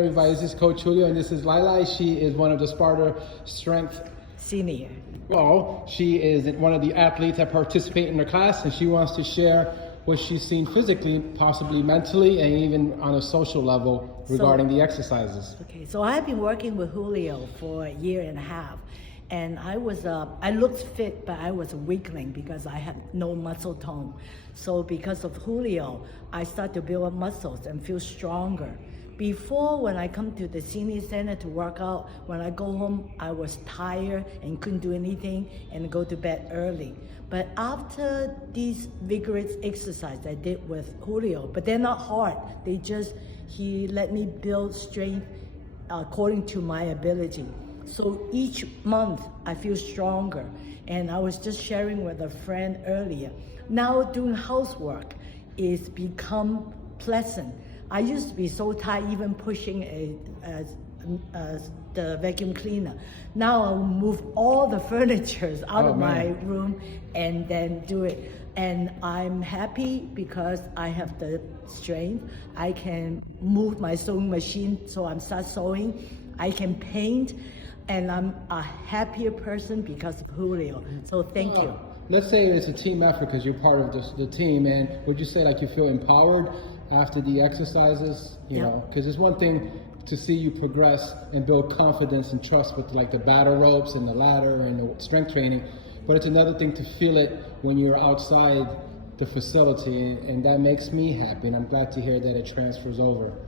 Everybody, this is Coach Julio and this is Lili. She is one of the SPARTA Strength Senior. Well, she is one of the athletes that participate in her class, and she wants to share what she's seen physically, possibly mentally, and even on a social level regarding the exercises. Okay, so I've been working with Julio for a year and a half, and I looked fit, but I was a weakling because I had no muscle tone. So because of Julio, I started to build up muscles and feel stronger. Before, when I come to the senior center to work out, when I go home, I was tired and couldn't do anything and go to bed early. But after these vigorous exercises I did with Julio, but they're not hard, he let me build strength according to my ability. So each month I feel stronger. And I was just sharing with a friend earlier, now doing housework is become pleasant. I used to be so tired even pushing the vacuum cleaner. Now I'll move all the furniture out of my room and then do it. And I'm happy because I have the strength. I can move my sewing machine, so I'm start sewing. I can paint, and I'm a happier person because of Julio. So thank you. Let's say it's a team effort because you're part of the team, and would you say like you feel empowered after the exercises? You know, because it's one thing to see you progress and build confidence and trust with like the battle ropes and the ladder and the strength training, but it's another thing to feel it when you're outside the facility, and that makes me happy, and I'm glad to hear that it transfers over.